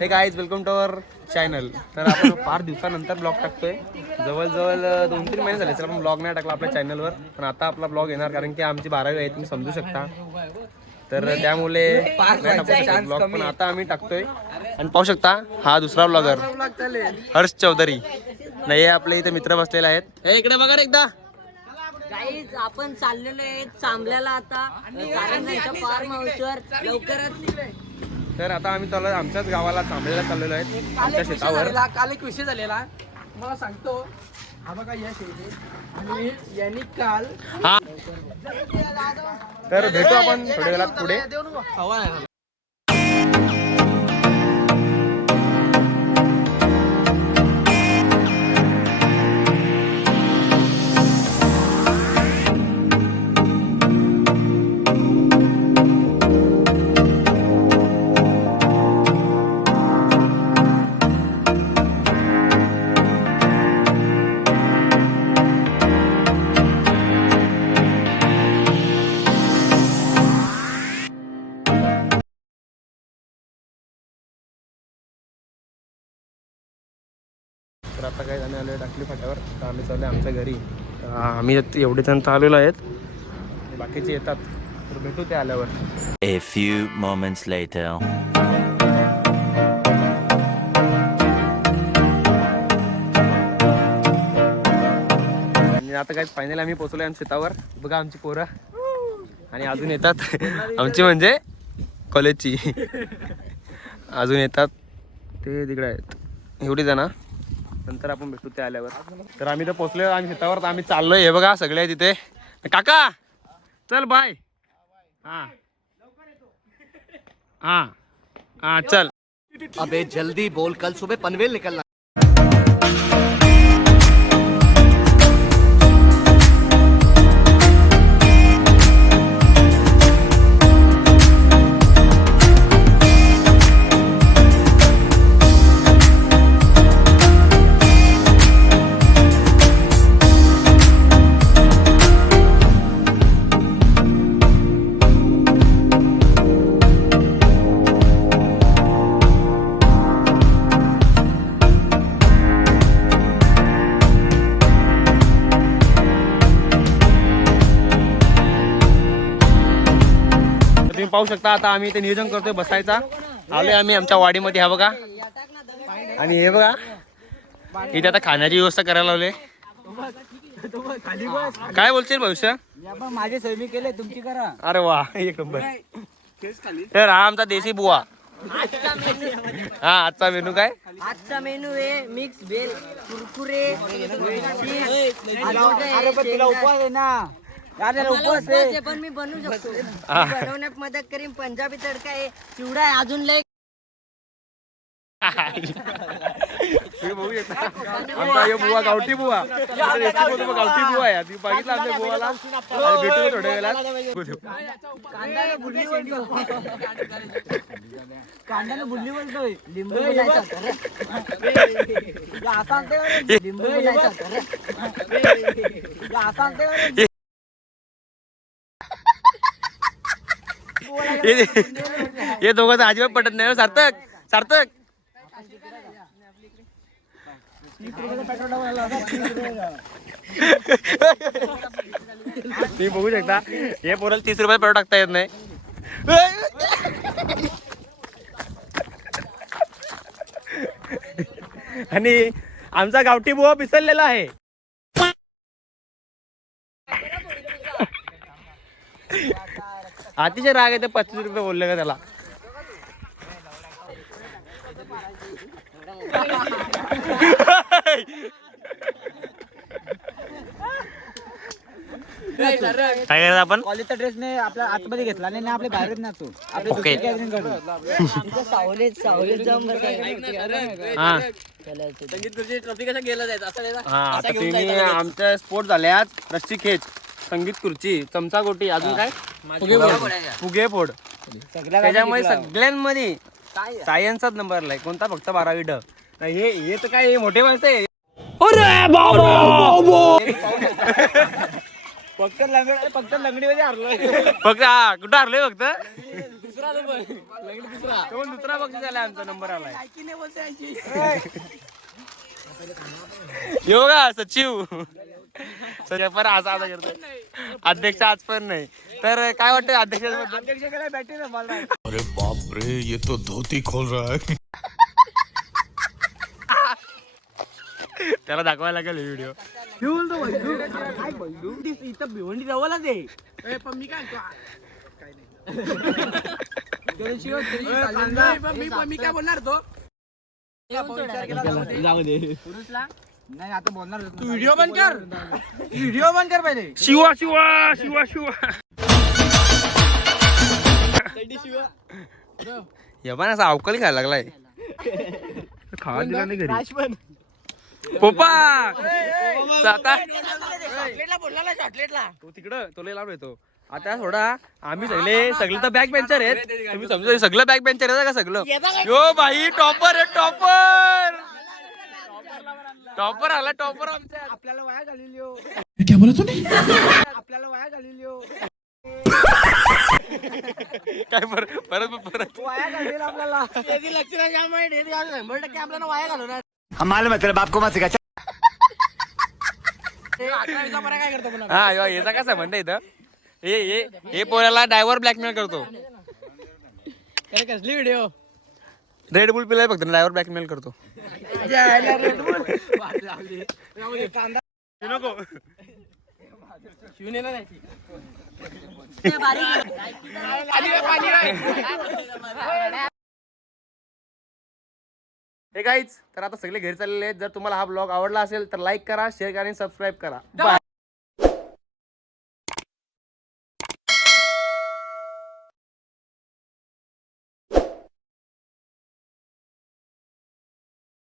Hey guys welcome to our channel तर आपण फार दिवसानंतर ब्लॉग टाकतोय. जवळजवळ दोन तीन महिने झाले सर आपण ब्लॉग नाही टाकला आपल्या चॅनलवर पण आता आपला ब्लॉग येणार कारण की आमची बारावी आहे तुम्ही समजू शकता. तर त्यामुळे नाही टाकू शकत ब्लॉग पण आता आम्ही टाकतोय. आणि पाहू शकता हा दुसरा ब्लॉगर हर्ष चौधरी. नाही आपले इथे मित्र बसलेले आहेत. हे इकडे बघा एकदा. गाईज आपण चाललेलो आहे चांबल्याला आता. फार्म हाऊसवर लवकरच तर आता आम्ही चाललो आमच्याच गावाला थांबलेला चाललेलो आहेत आमच्या शेतावर. काल एक विषय झालेला. मला सांगतो हा बघा यश आहे. आणि यांनी काल हा. तर भेटू आपण थोड्या वेळात पुढे. टाकली फाट्यावर तर आम्ही चाललो आमच्या घरी. आम्ही एवढे जण तर आलेलो आहेत बाकीचे येतात. तर भेटू ते आल्यावर. A few moments later. आणि आता काय फायनल आम्ही पोहोचलो आमच्या शेतावर. बघा आमची पोरं. आणि अजून येतात. आमची म्हणजे कॉलेजची. अजून येतात. ते तिकडे आहेत. एवढी जण. नंतर आपण भेटू ते आल्यावर. तर आम्ही तर पोहोचलो आम्ही शेतावर तर आम्ही चाललोय. हे बघा सगळे तिथे. काका चल बाय हा. हा. हा चल. अबे जल्दी बोल. कल सुबह पनवेल निकलना तुम्ही पाहू शकता आता आम्ही ते नियोजन करतोय बसायचा. आलोय आम्ही आमच्या वाडीमध्ये हा बघा. आणि हे बघा इथे आता खाण्याची व्यवस्था करायला लावले. काय बोलशील भविष्य? माझे सैमी केले तुमची करा अरे वा एक नंबर. तर हा आमचा देशी बुवा. आजचा मेनू हा आजचा मेनू काय? आजचा मेनू आहे मिक्स भेल कुरकुरे मला उपवास आहे, पण मी बनवू शकतो. मी बनवण्यात मदत करीन पंजाबी तडका आहे चिवडा आहे अजून लय तुम्ही बघू शकता. आमचा यो बुवा गावठी बुवा. गावठी बुवा आहे. बघितलं आमच्या बुवाला. आणि भेटू थोड्या वेळात. कांद्याला बुल्ली बोलतो कांद्याला बुल्ली बोलतोय लिंबू होतं रे. या? लिंबू होतं रे. या हे- दोघं तर अजिबात पटत नाही हो, सार्थक सार्थक. तुम्ही बघू शकता हे पोराला तीस रुपये पेट्रोल टाकता येत नाही. आणि आमचा गावठी बुवा पिसरलेला आहे. अतिशय राग येते पस्तीस रुपये बोलले का त्याला? काय करायचं आपण? कॉलेजचा ड्रेस ने आपल्या आतमध्ये घेतला आपल्या बाहेरच नाचू आपले ओके. दुसरी गॅदरिंग करू तिथं सावलीत सावलीत जाऊन हा. हा आता आमच्या स्पोर्ट झाल्यात रस्सी खेच संगीत खुर्ची चमचा गोटी अजून काय? फुगे फोड त्याच्यामध्ये सगळ्यांमध्ये सायन्सचाच नंबर आहे कोणता? फक्त बारावी ड. नाही, हे हे तर काय हे मोठे माणसं आहे. फक्त लंगड फक्त लंगडीमध्ये हरलोय. फक्त हा कुठं हरलोय फक्त? दुसरा नंबर लंगडी दुसरा. दुसरा आलाय आमचा नंबर आलाय. ऐकी नाही बोलते ऐकी यो का सचिव. सचिव पण आज आता करतोय. अध्यक्ष आज पण नाही. तर काय वाटतं मला. अरे बाप रे ये तो धोती खोल रहा है. त्याला दाखवायला लागेल व्हिडिओ इथं भिवंडी जवळच आहे. पण मी काय मी पण मी काय बोलणार तो नाही आता बोलणार तू व्हिडिओ बंद कर व्हिडिओ बंद कर पहिले शिवा शिवा शिवा शिवा असा अवकाळी खायला लागलाय खावा दिला नाही घरी पोपा आता चॉकलेटला बोलला ना चॉकलेटला तो तिकडं तो लय लांब येतो आता थोडा आम्ही सगळे सगळे तर बॅक बेंचर आहेत. तुम्ही समजा सगळं बॅक बेंचर आहे का सगळं? यो भाई टॉपर आहे टॉपर टॉपर आला टॉपर आमच्या आपल्याला वाया घालेली हो. क्या बोला तूने? आपल्याला वाया घालेली हो. काय परत परत परत. वाया घालेल आपल्याला. कधी लक्ष नाही त्यामुळे शंभर टक्के आपल्याला वाया घालवणार. हम मालूम है तेरे बाप को मत सिखा अकरावीचा बरा काय हा याचा काय संबंध इथं? हे हे हे पोराला ड्रायव्हर ब्लॅकमेल करतो. कसली व्हिडिओ रेड बुल पिलाय फक्त ड्रायव्हर ब्लॅकमेल करतो. नको हे काहीच तर आता सगळे घरी चाललेले आहेत. जर तुम्हाला हा ब्लॉग आवडला असेल तर लाईक करा शेअर करा आणि सबस्क्राईब करा. बाय